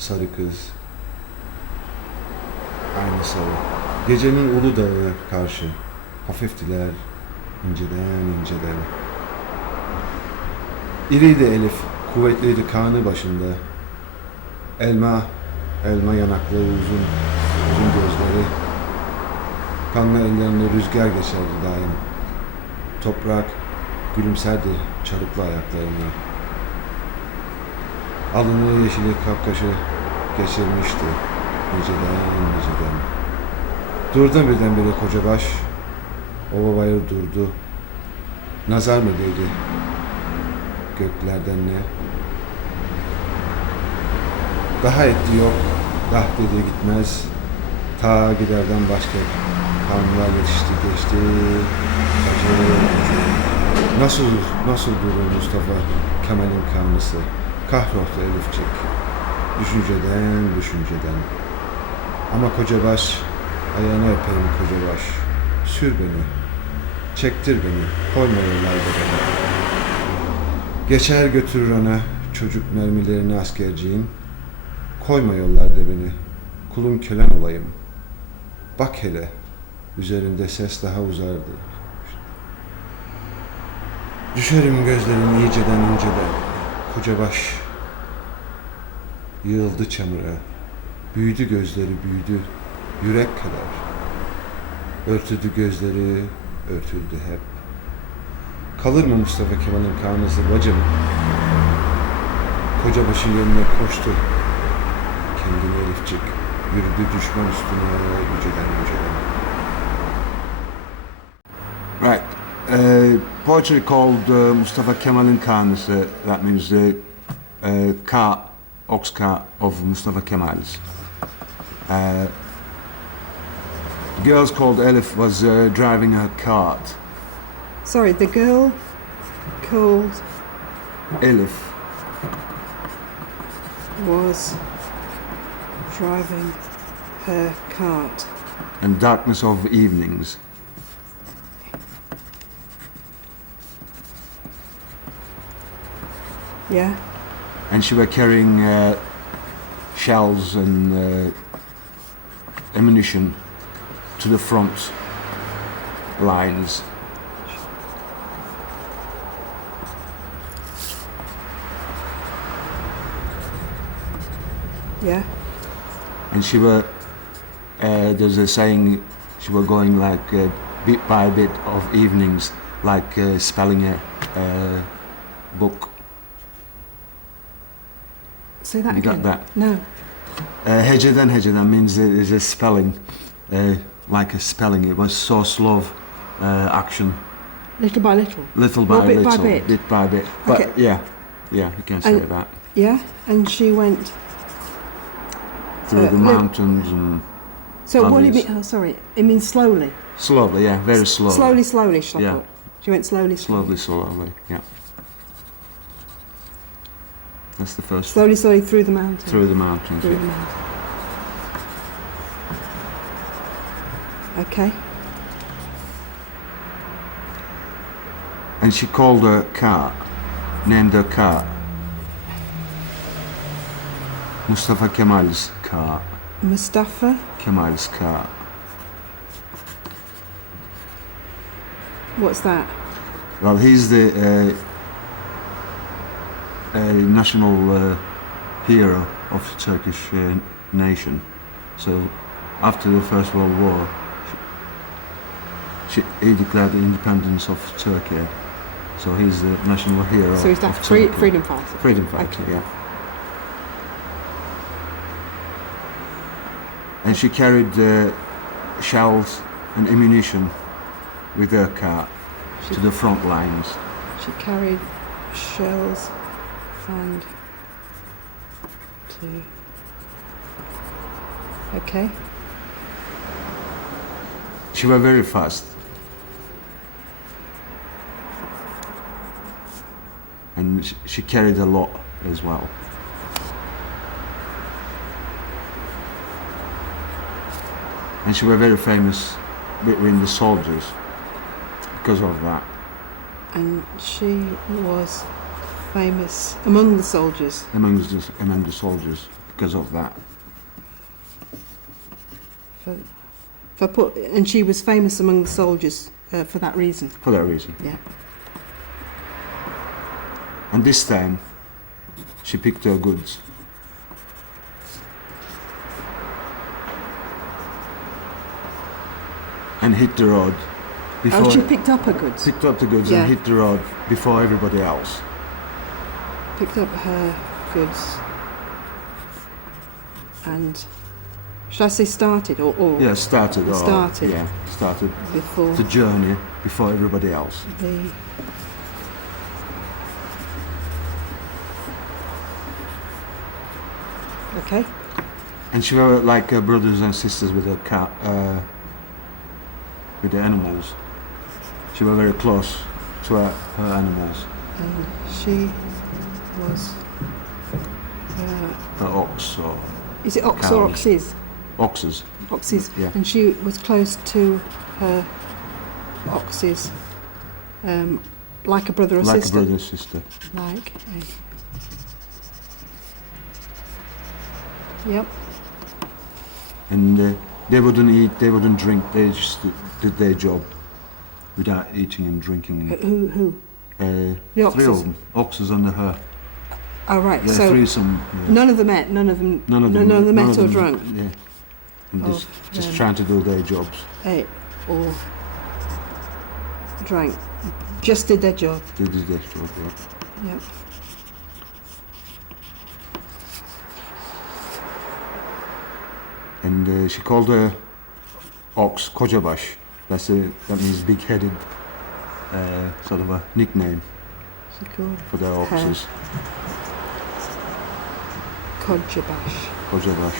sarı kız, aynı sarı. Gecenin ulu dağı karşı, hafiftiler, inceden inceden. İriydi Elif, kuvvetliydi kanı başında. Elma, elma yanaklı uzun, uzun gözleri. Kanlı ellerinde rüzgar geçerdi daim. Toprak gülümserdi çarıklı ayaklarına. Alını yeşili kapkaşı geçirmişti niceden. Durdu birdenbire kocabaş, ova bayır durdu. Nazar mı değdi göklerden ne? Daha etti yok, dah dedi gitmez. Ta giderden başka kanlar yetişti geçti. Acı. Nasıl durur Mustafa Kemal'in kanlısı? Kahroldu Elifçik. Düşünceden. Ama kocabaş, ayağını öpeyim kocabaş. Sür beni, çektir beni, koyma yollarda beni. Geçer götürür ona çocuk mermilerini askerciğin. Koyma yollarda beni, kulun kölen olayım. Bak hele, üzerinde ses daha uzardı. Düşerim gözlerin iyiceden inceden. Kocabaş yığıldı çamura. Büyüdü gözleri büyüdü, yürek kadar. Örtüldü gözleri, örtüldü hep. Kalır mı Mustafa Kemal'in karnısı bacım? Kocabaşın yerine koştu. Kendini Elifçik, yürüdü düşman üstüne yüceden. Right. Poetry called Mustafa Kemal'in karnısı. That means the cart, ox cart of Mustafa Kemal's. The girl's called Elif was driving her cart. Sorry, the girl called Elif was driving her cart. in darkness of evenings. Yeah? And she were carrying shells and ammunition to the front lines. Yeah? And she were, there's a saying, she were going like bit by bit of evenings, like spelling a book. Say that You again. got that? No. Heceden means there's a spelling, like a spelling. It was so slow action, Little by little. little by Well, bit by little, bit. by bit. But Okay. yeah, you can say And- that. Yeah? And she went. Through the li- mountains and So what do you valleys. mean? Oh, sorry. It means slowly. Slowly, yeah, very slowly. Slowly, shall I Yeah. put? She went slowly. Slowly, yeah. That's the first Slowly through the mountain. through the mountains. Through Yeah. the mountain. Okay. And she called her car, named her car Mustafa Kemal's car. Mustafa. Kemal's car. What's that? Well, he's the national hero of the Turkish nation. So, after the First World War, he declared the independence of Turkey. So he's the national hero So is that of Turkey. freedom fighter? Freedom fighter, Okay. yeah. And she carried shells and ammunition with her car She, to the front lines. she carried shells and to. Okay. She was very fast. And she carried a lot as well. And she was very famous between the soldiers because of that. And she was famous among the soldiers. Among the soldiers because of that. And she was famous among the soldiers for that reason. For that reason. Yeah. And this time, she picked her goods. And hit the road before. Oh, she picked up her goods. Picked up the goods Yeah. and hit the road before everybody else. Picked up her goods. And should I say started or Yeah, started. Started. Yeah, started before the journey before everybody else. the Okay. And she were like brothers and sisters with her with the animals. She were very close to her animals. And she was Her ox or is it ox or Cows. oxes? oxes. Oxes. Yeah. And she was close to her oxes. Like a brother or Like sister. a brother and sister. Like a Yep. And they wouldn't eat, they wouldn't drink, they just did their job without eating and drinking. Who? The Three oxes. of them, oxes under her. Oh right. Yeah, So threesome. Yeah. none of them ate. None of them met or drunk. Yeah. And Of just them. trying to do their jobs. Ate or drank. Just did their job. They did their job, yeah. Yep. And she called her ox Kocabaş. That means big-headed, sort of a nickname She called for their oxes. Kocabaş. Kocabaş.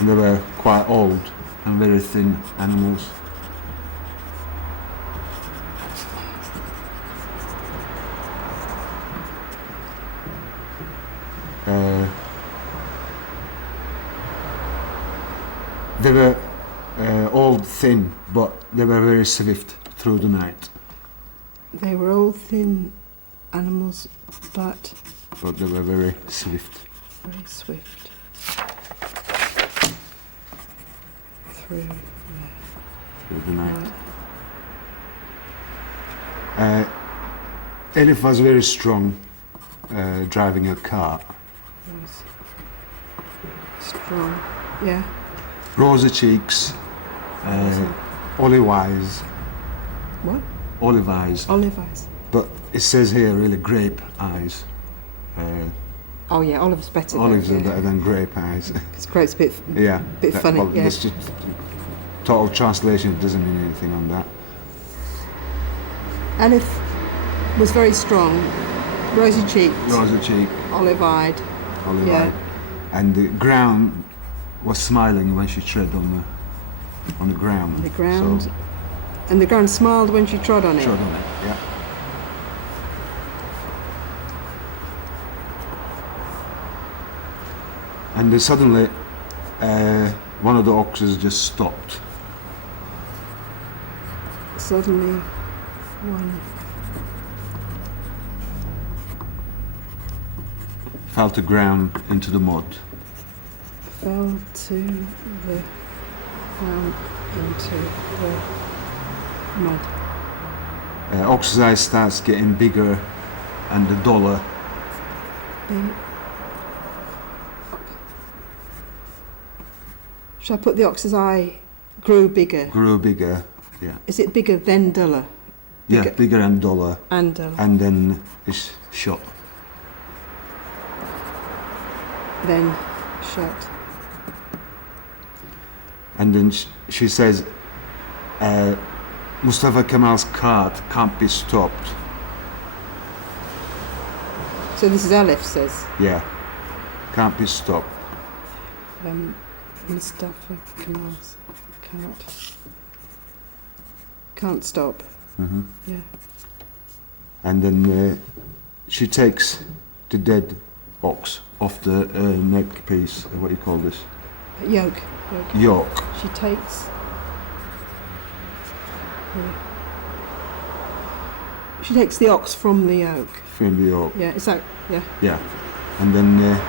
And they were quite old and very thin animals. They were all thin, but they were very swift through the night. They were all thin animals, but But they were very swift. very swift. Through Through the night. night. Elif was very strong driving a car. Was strong. Yeah. Rosy cheeks, olive eyes, What? olive eyes. Olive eyes. But it says here really grape eyes. Oh yeah, olive's better. though, Olives are yeah. better than grape eyes. It's grape's a bit. Yeah. Bit funny, Well, yeah. It's just total translation doesn't mean anything on that. Elif was very strong, rosy cheeked, Rosy cheek, olive eyed. olive Yeah. eye. And the ground was smiling when she tread on the ground. The ground. So, And the ground smiled when she trod on it. trod on it, yeah. And then suddenly, one of the oxes just stopped. Suddenly, one Fell to ground into the mud. fell to the ground into the mud. Ox's eye starts getting bigger and the dollar The- Shall I put the ox's eye grew bigger? grew bigger. Yeah. Is it bigger than duller? Yeah, Bigger. bigger and duller. And duller. And then it's shot. Then shut. And then she says, Mustafa Kemal's cart can't be stopped. So this is Elif says. Yeah, can't be stopped. Mustafa Kemal's can't stop. Hmm. Yeah. And then she takes the dead ox off the neck piece, what do you call this? Yoke. Yoke. She takes. She takes the ox from the yoke. From the yoke. Yeah. Is that? Yeah. Yeah. And then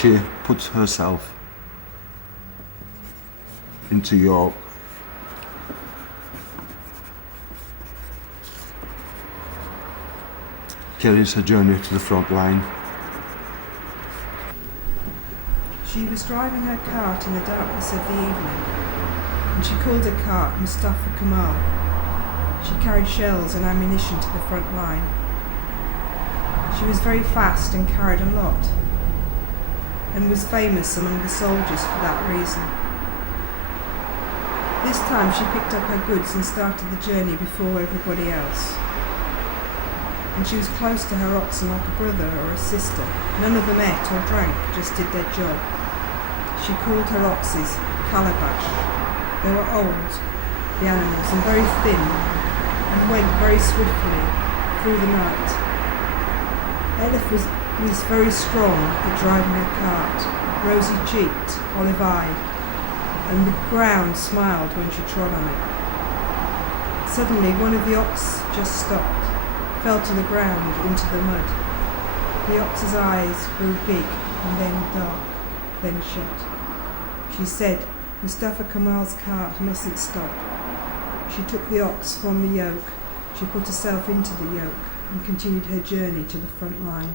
She puts herself into yoke. Carries her journey to the front line. She was driving her cart in the darkness of the evening, and she called her cart Mustafa Kemal. She carried shells and ammunition to the front line. She was very fast and carried a lot, and was famous among the soldiers for that reason. This time she picked up her goods and started the journey before everybody else. And she was close to her oxen like a brother or a sister. None of them ate or drank, just did their job. She called her oxes calabash. They were old, the animals, and very thin, and went very swiftly through the night. Elif was very strong at driving her cart, rosy-cheeked, olive-eyed, and the ground smiled when she trod on it. Suddenly one of the ox just stopped, fell to the ground into the mud. The ox's eyes grew big and then dark, then shut. She said, Mustafa Kemal's cart mustn't stop. She took the ox from the yoke, she put herself into the yoke and continued her journey to the front line.